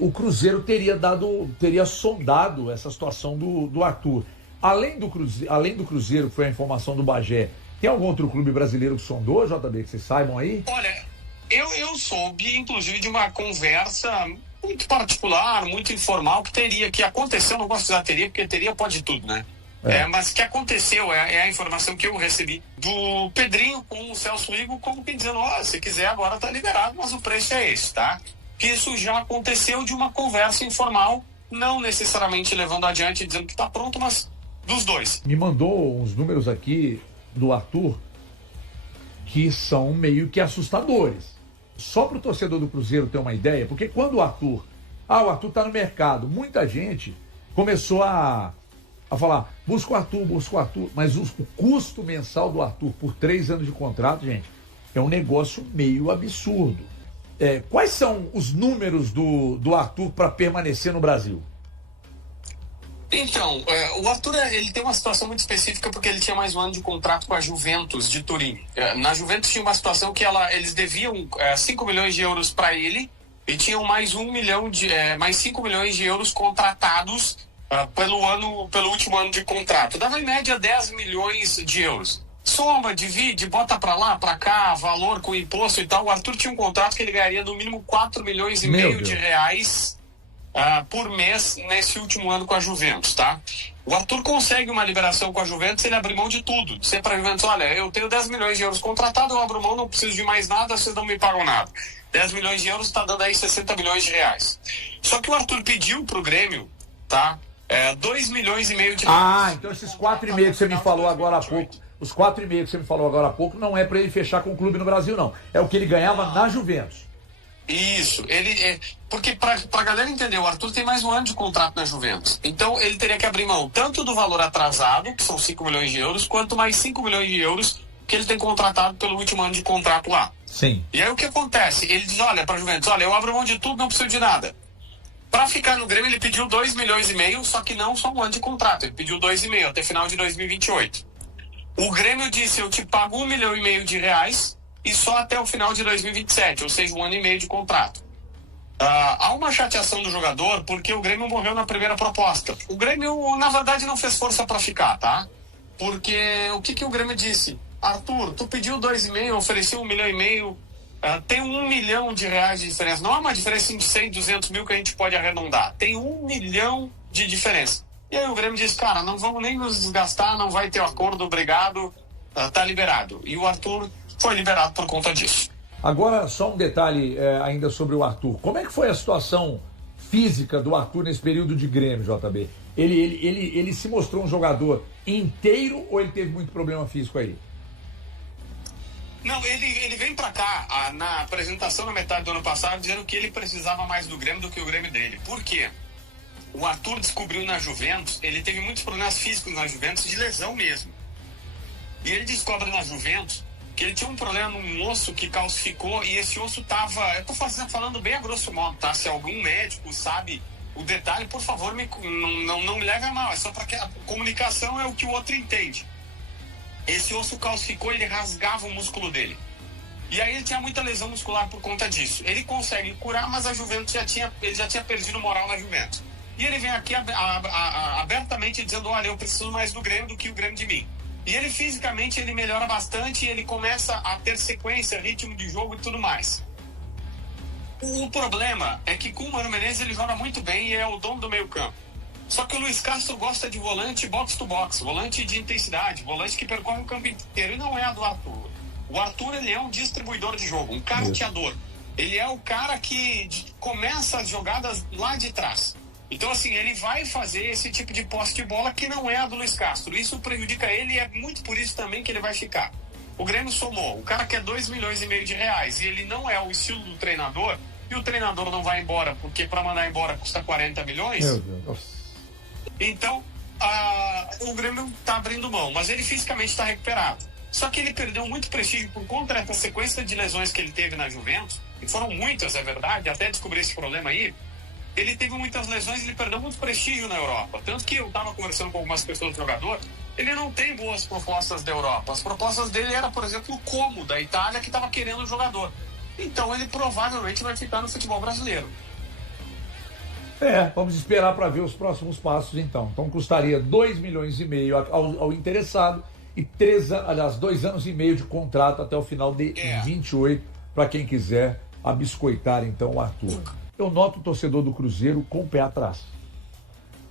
O Cruzeiro teria sondado essa situação do Arthur. Além do Cruzeiro, que foi a informação do Bagé, tem algum outro clube brasileiro que sondou, JB, que vocês saibam aí? Olha, eu soube, inclusive, de uma conversa muito particular, muito informal, que aconteceu, não gosto de usar teria, porque teria pode tudo, né? Mas que aconteceu, é a informação que eu recebi do Pedrinho com o Celso Rigo, como que dizendo, se quiser agora tá liberado, mas o preço é esse, tá? Que isso já aconteceu de uma conversa informal, não necessariamente levando adiante, dizendo que tá pronto, mas dos dois. Me mandou uns números aqui do Arthur que são meio que assustadores. Só para o torcedor do Cruzeiro ter uma ideia, porque quando o Arthur tá no mercado, muita gente começou a falar, busca o Arthur, mas o custo mensal do Arthur por 3 anos de contrato, gente, é um negócio meio absurdo. Quais são os números do Arthur para permanecer no Brasil? Então, o Arthur ele tem uma situação muito específica porque ele tinha mais um ano de contrato com a Juventus de Turim. Na Juventus tinha uma situação que eles deviam 5 milhões de euros para ele e tinham mais 5 milhões de euros contratados pelo último ano de contrato. Dava em média 10 milhões de euros. Soma, divide, bota para lá, para cá, valor com imposto e tal. O Arthur tinha um contrato que ele ganharia no mínimo 4 milhões e meio de reais por mês nesse último ano com a Juventus, tá? O Arthur consegue uma liberação com a Juventus, ele abre mão de tudo. Dizer para a Juventus, olha, eu tenho 10 milhões de euros contratado, eu abro mão, não preciso de mais nada, vocês não me pagam nada. 10 milhões de euros está dando aí 60 milhões de reais. Só que o Arthur pediu pro Grêmio, tá? 2 milhões e meio de reais. Então esses 4,5 que você me falou agora há pouco, os 4,5 que você me falou agora há pouco, não é para ele fechar com o clube no Brasil, não. É o que ele ganhava na Juventus. Isso, porque pra galera entender, o Arthur tem mais um ano de contrato na Juventus, então ele teria que abrir mão tanto do valor atrasado, que são 5 milhões de euros, quanto mais 5 milhões de euros que ele tem contratado pelo último ano de contrato lá. Sim. E aí o que acontece? Ele diz, olha, pra Juventus, eu abro mão de tudo, não preciso de nada. Pra ficar no Grêmio ele pediu 2 milhões e meio, só que não só um ano de contrato, ele pediu 2,5 até final de 2028. O Grêmio disse, eu te pago 1,5 milhão de reais, e só até o final de 2027, ou seja, 1 ano e meio de contrato. Há uma chateação do jogador porque o Grêmio morreu na primeira proposta. O Grêmio, na verdade, não fez força para ficar, tá? Porque o que o Grêmio disse? Arthur, tu pediu 2,5, ofereceu 1,5 milhão, tem 1 milhão de reais de diferença. Não é uma diferença de 100, 200 mil que a gente pode arredondar. Tem 1 milhão de diferença. E aí o Grêmio disse, cara, não vamos nem nos desgastar, não vai ter acordo, obrigado, tá liberado. E o Arthur foi liberado por conta disso. Agora, só um detalhe ainda sobre o Arthur. Como é que foi a situação física do Arthur nesse período de Grêmio, JB? Ele se mostrou um jogador inteiro ou ele teve muito problema físico aí? Não, ele vem pra cá na apresentação na metade do ano passado dizendo que ele precisava mais do Grêmio do que o Grêmio dele. Por quê? O Arthur descobriu na Juventus, ele teve muitos problemas físicos na Juventus, de lesão mesmo. E ele descobre na Juventus que ele tinha um problema num osso que calcificou e esse osso tava... Eu tô falando bem a grosso modo, tá? Se algum médico sabe o detalhe, por favor, não me leve a mal. É só para que a comunicação é o que o outro entende. Esse osso calcificou, ele rasgava o músculo dele. E aí ele tinha muita lesão muscular por conta disso. Ele consegue curar, mas a Juventus já tinha perdido moral na Juventus. E ele vem aqui abertamente dizendo, olha, eu preciso mais do Grêmio do que o Grêmio de mim. E ele fisicamente ele melhora bastante, ele começa a ter sequência, ritmo de jogo e tudo mais. O problema é que com o Mano Menezes ele joga muito bem e é o dono do meio campo. Só que o Luiz Castro gosta de volante box to box, volante de intensidade, volante que percorre o campo inteiro e não é a do Arthur. O Arthur ele é um distribuidor de jogo, um carteador. Ele é o cara que começa as jogadas lá de trás. Então, assim, ele vai fazer esse tipo de posse de bola que não é a do Luiz Castro. Isso prejudica ele e é muito por isso também que ele vai ficar. O Grêmio somou. O cara quer 2 milhões e meio de reais e ele não é o estilo do treinador e o treinador não vai embora porque para mandar embora custa 40 milhões. Meu Deus. Então, o Grêmio tá abrindo mão, mas ele fisicamente está recuperado. Só que ele perdeu muito prestígio por conta dessa sequência de lesões que ele teve na Juventus, e foram muitas, é verdade, até descobrir esse problema aí. Ele teve muitas lesões e ele perdeu muito prestígio na Europa. Tanto que eu estava conversando com algumas pessoas do jogador, ele não tem boas propostas da Europa. As propostas dele era, por exemplo, o Como, da Itália, que estava querendo o jogador. Então ele provavelmente vai ficar no futebol brasileiro. Vamos esperar para ver os próximos passos então. Então custaria 2,5 milhões ao interessado e 2 anos e meio de contrato até o final de 28 para quem quiser abiscoitar então o Arthur. Eu noto o torcedor do Cruzeiro com o pé atrás.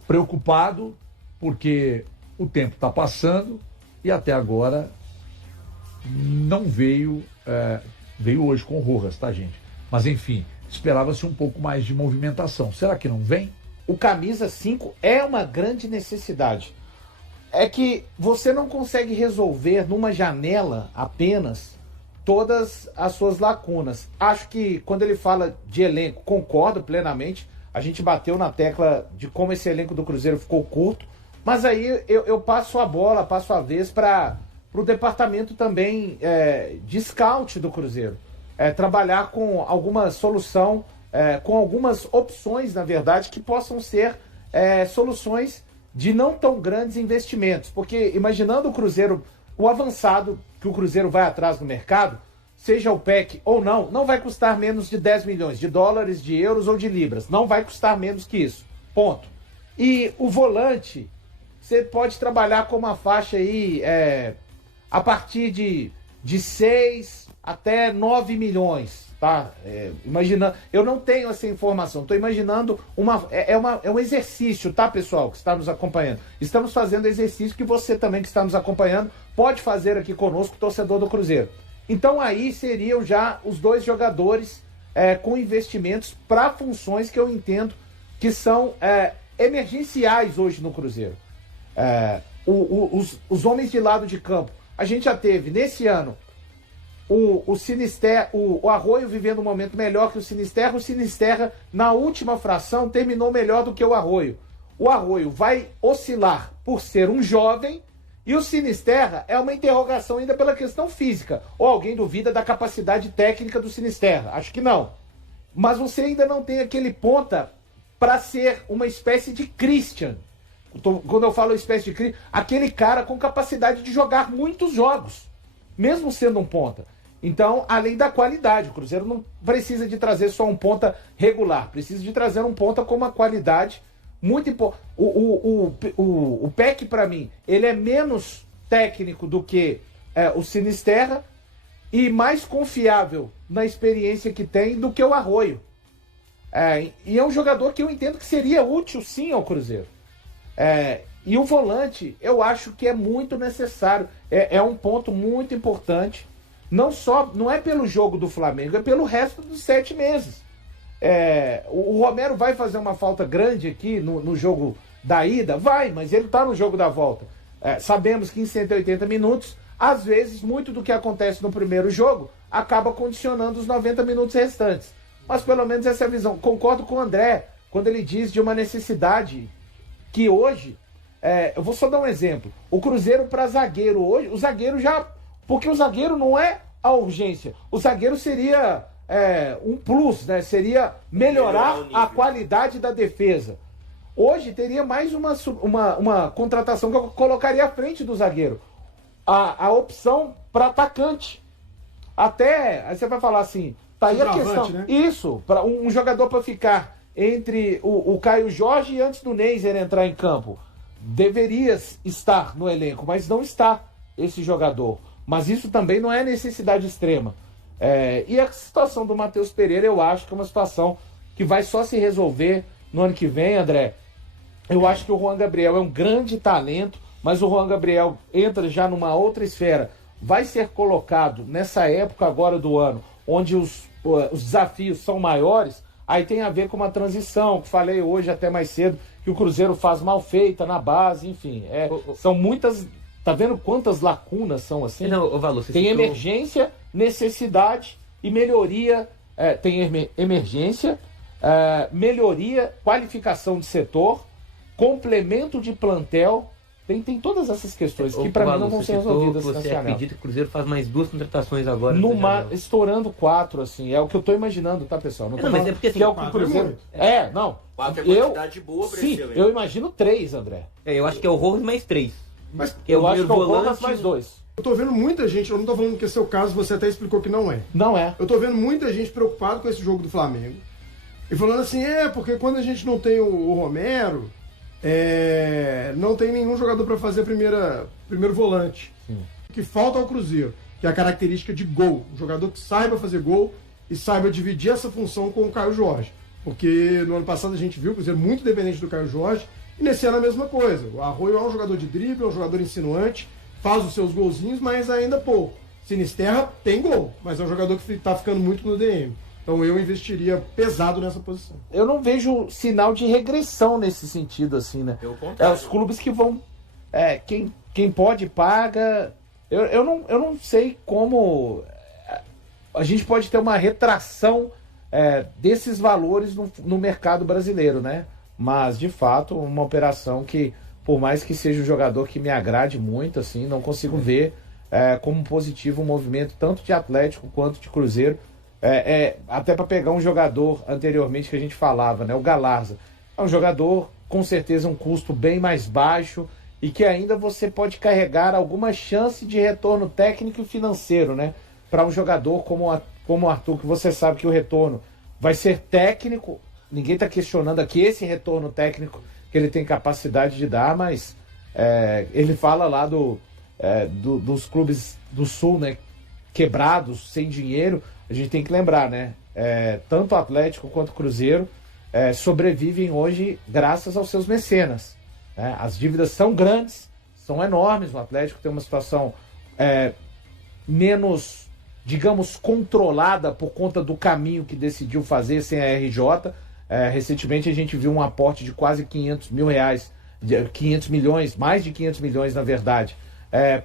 Preocupado porque o tempo está passando e até agora não veio, veio hoje com o Rojas, tá, gente? Mas enfim, esperava-se um pouco mais de movimentação. Será que não vem? O camisa 5 é uma grande necessidade. É que você não consegue resolver numa janela apenas todas as suas lacunas. Acho que quando ele fala de elenco, concordo plenamente. A gente bateu na tecla de como esse elenco do Cruzeiro ficou curto. Mas aí eu passo a bola, passo a vez para o departamento também de scout do Cruzeiro. Trabalhar com alguma solução, com algumas opções, na verdade, que possam ser soluções de não tão grandes investimentos. Porque imaginando o Cruzeiro, o avançado que o Cruzeiro vai atrás no mercado, seja o PEC ou não vai custar menos de 10 milhões de dólares, de euros ou de libras. Não vai custar menos que isso. Ponto. E o volante, você pode trabalhar com uma faixa aí a partir de 6 até 9 milhões, tá? Imaginando, eu não tenho essa informação, estou imaginando é um exercício, tá, pessoal, que está nos acompanhando. Estamos fazendo exercício que você também que está nos acompanhando pode fazer aqui conosco, torcedor do Cruzeiro. Então aí seriam já os 2 jogadores com investimentos para funções que eu entendo que são emergenciais hoje no Cruzeiro. Os homens de lado de campo. A gente já teve, nesse ano, o Arroio vivendo um momento melhor que o Sinisterra, na última fração, terminou melhor do que o Arroio. O Arroio vai oscilar por ser um jovem e o Sinisterra é uma interrogação ainda pela questão física. Ou alguém duvida da capacidade técnica do Sinisterra? Acho que não. Mas você ainda não tem aquele ponta para ser uma espécie de Christian. Quando eu falo espécie de Christian, aquele cara com capacidade de jogar muitos jogos, mesmo sendo um ponta. Então, além da qualidade, o Cruzeiro não precisa de trazer só um ponta regular, precisa de trazer um ponta com uma qualidade muito importante. O PEC, para mim, ele é menos técnico do que o Sinisterra e mais confiável na experiência que tem do que o Arroio. E é um jogador que eu entendo que seria útil, sim, ao Cruzeiro. E o volante, eu acho que é muito necessário. É um ponto muito importante. Não é pelo jogo do Flamengo, é pelo resto dos 7 meses. O Romero vai fazer uma falta grande aqui no jogo da ida? Vai, mas ele está no jogo da volta. Sabemos que em 180 minutos, às vezes, muito do que acontece no primeiro jogo acaba condicionando os 90 minutos restantes. Mas pelo menos essa é a visão. Concordo com o André, quando ele diz de uma necessidade que hoje... eu vou só dar um exemplo. O Cruzeiro para zagueiro hoje, o zagueiro já... Porque o zagueiro não é a urgência. O zagueiro seria um plus, né? Seria melhorar a qualidade da defesa. Hoje teria mais uma contratação que eu colocaria à frente do zagueiro. A opção para atacante. Aí você vai falar assim, tá aí a questão. Né? Isso, para um jogador para ficar entre o Caio Jorge e antes do Neiser entrar em campo. Deveria estar no elenco, mas não está esse jogador. Mas isso também não é necessidade extrema. E a situação do Matheus Pereira, eu acho que é uma situação que vai só se resolver no ano que vem, André. Eu acho que o Juan Gabriel é um grande talento, mas o Juan Gabriel entra já numa outra esfera. Vai ser colocado nessa época agora do ano, onde os desafios são maiores, aí tem a ver com uma transição, que falei hoje até mais cedo, que o Cruzeiro faz mal feita na base, enfim. São muitas... Tá vendo quantas lacunas são assim? Não, Valor, tem emergência, necessidade e melhoria. Tem emergência, melhoria, qualificação de setor, complemento de plantel. Tem todas essas questões que para mim não vão ser resolvidas. Você acredita que o Cruzeiro faz mais 2 contratações agora? Estourando 4, assim. É o que eu tô imaginando, tá, pessoal? Não, mas é porque assim, que é o que o Cruzeiro... não. 4 é quantidade boa pra esse eu imagino 3, André. Eu acho que é o Rojas mais 3. Mas eu acho que é o Rojas mais 2. Eu tô vendo muita gente, eu não tô falando que é seu caso, você até explicou que não é. Não é. Eu tô vendo muita gente preocupada com esse jogo do Flamengo. E falando assim, porque quando a gente não tem o Romero, não tem nenhum jogador para fazer primeiro volante. Sim. O que falta ao Cruzeiro, que é a característica de gol. Um jogador que saiba fazer gol e saiba dividir essa função com o Caio Jorge. Porque no ano passado a gente viu o Cruzeiro muito dependente do Caio Jorge, e nesse ano a mesma coisa. O Arroio é um jogador de drible, é um jogador insinuante, faz os seus golzinhos, mas ainda pouco. Sinisterra tem gol, mas é um jogador que está ficando muito no DM. Então eu investiria pesado nessa posição. Eu não vejo sinal de regressão nesse sentido, assim, né? Os clubes que vão... quem pode paga... Eu não sei como... A gente pode ter uma retração desses valores no mercado brasileiro, né? Mas, de fato, uma operação que, por mais que seja um jogador que me agrade muito, assim, não consigo ver como positivo um movimento tanto de Atlético quanto de Cruzeiro. Até para pegar um jogador anteriormente que a gente falava, né? O Galarza. É um jogador, com certeza, um custo bem mais baixo e que ainda você pode carregar alguma chance de retorno técnico e financeiro, né? Para um jogador como o Arthur, que você sabe que o retorno vai ser técnico. Ninguém está questionando aqui esse retorno técnico que ele tem capacidade de dar, mas ele fala lá dos clubes do Sul, né? Quebrados, sem dinheiro. A gente tem que lembrar, né? Tanto o Atlético quanto o Cruzeiro sobrevivem hoje graças aos seus mecenas. Né? As dívidas são grandes, são enormes. O Atlético tem uma situação menos, digamos, controlada por conta do caminho que decidiu fazer sem a RJ. Recentemente a gente viu um aporte de quase 500 mil reais, 500 milhões, mais de 500 milhões na verdade,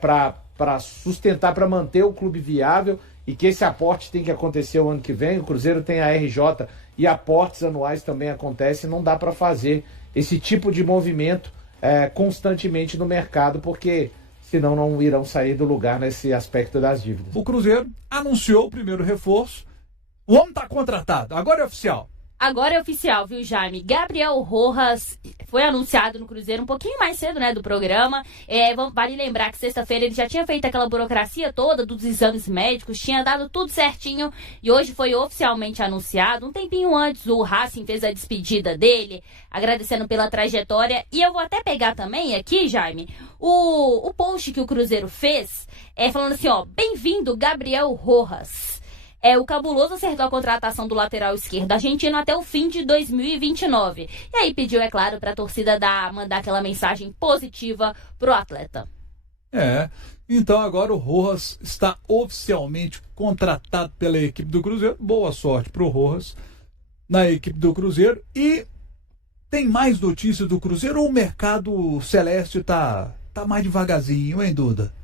para sustentar, para manter o clube viável, e que esse aporte tem que acontecer o ano que vem. O Cruzeiro tem a RJ e aportes anuais também acontecem. Não dá para fazer esse tipo de movimento constantemente no mercado, porque senão não irão sair do lugar nesse aspecto das dívidas. O Cruzeiro anunciou o primeiro reforço. O homem está contratado, agora é oficial. Agora é oficial, viu, Jaime? Gabriel Rojas foi anunciado no Cruzeiro um pouquinho mais cedo, né, do programa. Vale lembrar que sexta-feira ele já tinha feito aquela burocracia toda dos exames médicos, tinha dado tudo certinho e hoje foi oficialmente anunciado. Um tempinho antes, o Racing fez a despedida dele, agradecendo pela trajetória. E eu vou até pegar também aqui, Jaime, o post que o Cruzeiro fez, falando assim, bem-vindo, Gabriel Rojas. O Cabuloso acertou a contratação do lateral esquerdo argentino até o fim de 2029. E aí pediu, é claro, para a torcida mandar aquela mensagem positiva pro atleta. Então agora o Rojas está oficialmente contratado pela equipe do Cruzeiro. Boa sorte pro Rojas na equipe do Cruzeiro. E tem mais notícias do Cruzeiro ou o mercado celeste tá mais devagarzinho, hein, Duda?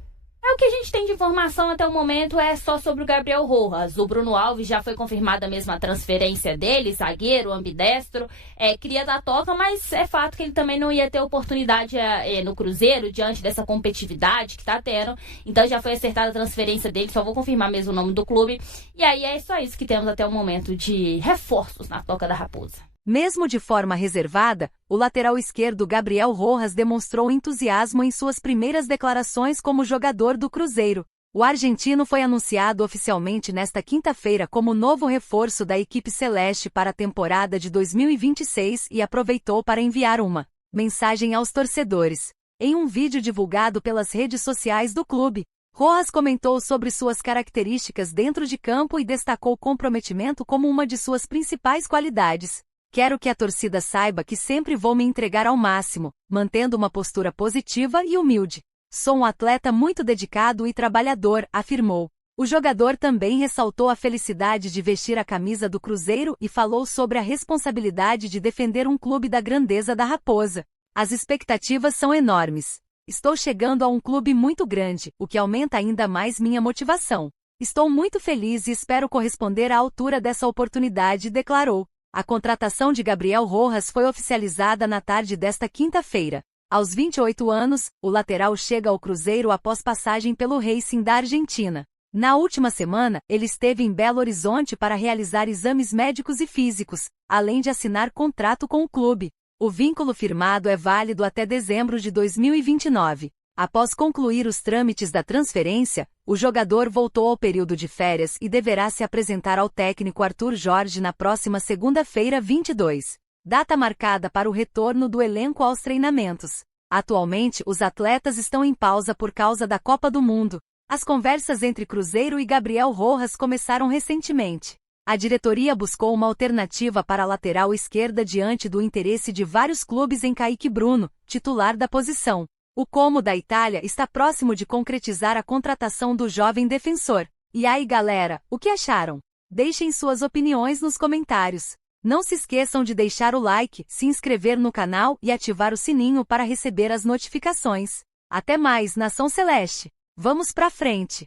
O que a gente tem de informação até o momento é só sobre o Gabriel Rojas. O Bruno Alves já foi confirmada mesmo a transferência dele, zagueiro, ambidestro, cria da toca, mas é fato que ele também não ia ter oportunidade no Cruzeiro, diante dessa competitividade que tá tendo. Então já foi acertada a transferência dele, só vou confirmar mesmo o nome do clube. E aí é só isso que temos até o momento de reforços na Toca da Raposa. Mesmo de forma reservada, o lateral esquerdo Gabriel Rojas demonstrou entusiasmo em suas primeiras declarações como jogador do Cruzeiro. O argentino foi anunciado oficialmente nesta quinta-feira como novo reforço da equipe celeste para a temporada de 2026 e aproveitou para enviar uma mensagem aos torcedores. Em um vídeo divulgado pelas redes sociais do clube, Rojas comentou sobre suas características dentro de campo e destacou o comprometimento como uma de suas principais qualidades. Quero que a torcida saiba que sempre vou me entregar ao máximo, mantendo uma postura positiva e humilde. Sou um atleta muito dedicado e trabalhador, afirmou. O jogador também ressaltou a felicidade de vestir a camisa do Cruzeiro e falou sobre a responsabilidade de defender um clube da grandeza da Raposa. As expectativas são enormes. Estou chegando a um clube muito grande, o que aumenta ainda mais minha motivação. Estou muito feliz e espero corresponder à altura dessa oportunidade, declarou. A contratação de Gabriel Rojas foi oficializada na tarde desta quinta-feira. Aos 28 anos, o lateral chega ao Cruzeiro após passagem pelo Racing da Argentina. Na última semana, ele esteve em Belo Horizonte para realizar exames médicos e físicos, além de assinar contrato com o clube. O vínculo firmado é válido até dezembro de 2029. Após concluir os trâmites da transferência, o jogador voltou ao período de férias e deverá se apresentar ao técnico Arthur Jorge na próxima segunda-feira 22, data marcada para o retorno do elenco aos treinamentos. Atualmente, os atletas estão em pausa por causa da Copa do Mundo. As conversas entre Cruzeiro e Gabriel Rojas começaram recentemente. A diretoria buscou uma alternativa para a lateral esquerda diante do interesse de vários clubes em Kaique Bruno, titular da posição. O Como da Itália está próximo de concretizar a contratação do jovem defensor. E aí, galera, o que acharam? Deixem suas opiniões nos comentários. Não se esqueçam de deixar o like, se inscrever no canal e ativar o sininho para receber as notificações. Até mais, Nação Celeste! Vamos pra frente!